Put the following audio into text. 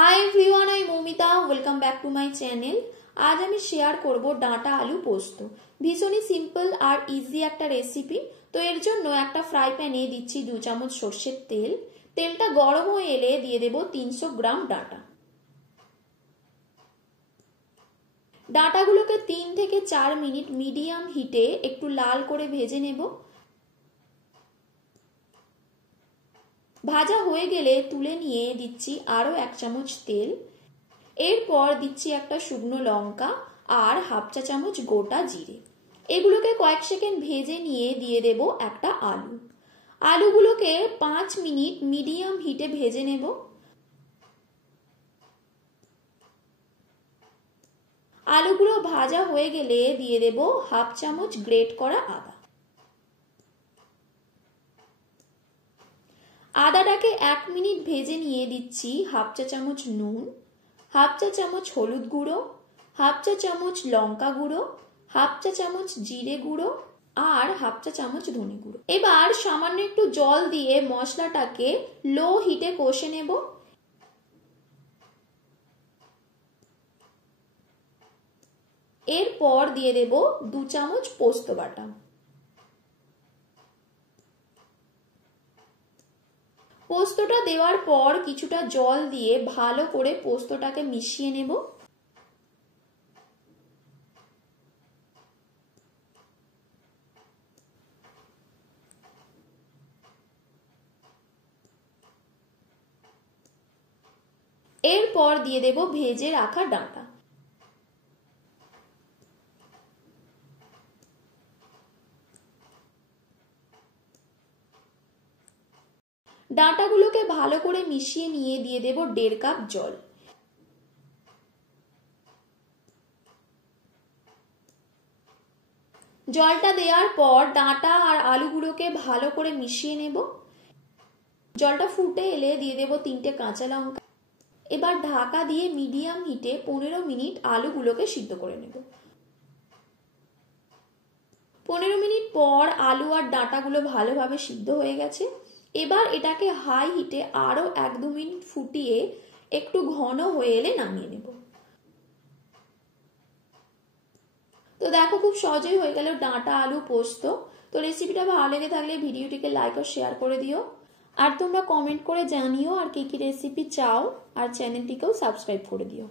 Hi everyone, I Moumita, welcome back to my channel. आज আমি share করব ডাঁটা আলু পোস্ত। ভীষণই সিম্পল আর ইজি একটা রেসিপি। তো এর জন্য একটা ফ্রাই প্যানে দিচ্ছি 2 চামচ সরষের তেল। তেলটা গরম হয়ে এলে দিয়ে দেব 300 গ্রাম ডাঁটা। ডাঁটাগুলোকে 3 থেকে 4 মিনিট মিডিয়াম হিটে একটু লাল করে ভেজে নেব। ভাজা হয়ে গেলে তুলে নিয়ে দিচ্ছি আরো 1 চামচ তেল। এরপর দিচ্ছি একটা শুকনো লঙ্কা আর হাফ চা চামচ গোটা জিরে। এগুলোকে কয়েক সেকেন্ড ভেজে নিয়ে দিয়ে দেব একটা আলু। আলুগুলোকে 5 মিনিট মিডিয়াম হিটে ভেজে নেব। আলুগুলো ভাজা হয়ে গেলে দিয়ে দেব হাফ চামচ গ্রেট করা আদা। আদাটাকে 1 মিনিট ভেজে নিয়ে দিচ্ছি হাফ চা চামচ নুন, হাফ চা চামচ হলুদ গুঁড়ো, হাফ চা চামচ লঙ্কা গুঁড়ো, হাফ চা চামচ জিরে গুঁড়ো আর হাফ চা চামচ ধনে গুঁড়ো। এবার সামান্য একটু জল দিয়ে মশলাটাকে লো হিটে কষে নেব। এরপর দিয়ে দেব 2 চামচ পোস্ত বাটা। পোস্তটা দেওয়ার পর কিছুটা জল দিয়ে ভালো করে পোস্তটাকে মিশিয়ে নেব। এরপর দিয়ে দেব ভেজে রাখা ডাঁটা। ডাঁটাগুলোকে ভালো করে মিশিয়ে নিয়ে দিয়ে দেব 1.5 কাপ জল। জলটা দেওয়ার পর ডাঁটা আর আলুগুলোকে ভালো করে মিশিয়ে নেব। জলটা ফুটে এলে দিয়ে দেব 3টে কাঁচা লঙ্কা। এবার ঢাকা দিয়ে মিডিয়াম হিটে 15 মিনিট আলুগুলোকে সিদ্ধ করে নেব। 15 মিনিট পর আলু আর ডাঁটাগুলো ভালোভাবে সিদ্ধ হয়ে গেছে। এবার এটাকে হাই হিটে আরো 1-2 মিনিট ফুটিয়ে একটু ঘন হয়ে এলে নামিয়ে নেব। তো দেখো, খুব সহজেই হয়ে গেল ডাঁটা আলু পোস্ত। তো রেসিপিটা ভালো লেগে থাকলে ভিডিওটিকে লাইক ও শেয়ার করে দিও। আর তোমরা কমেন্ট করে জানিও আর কি কি রেসিপি চাও, আর চ্যানেলটিকেও সাবস্ক্রাইব করে দিও।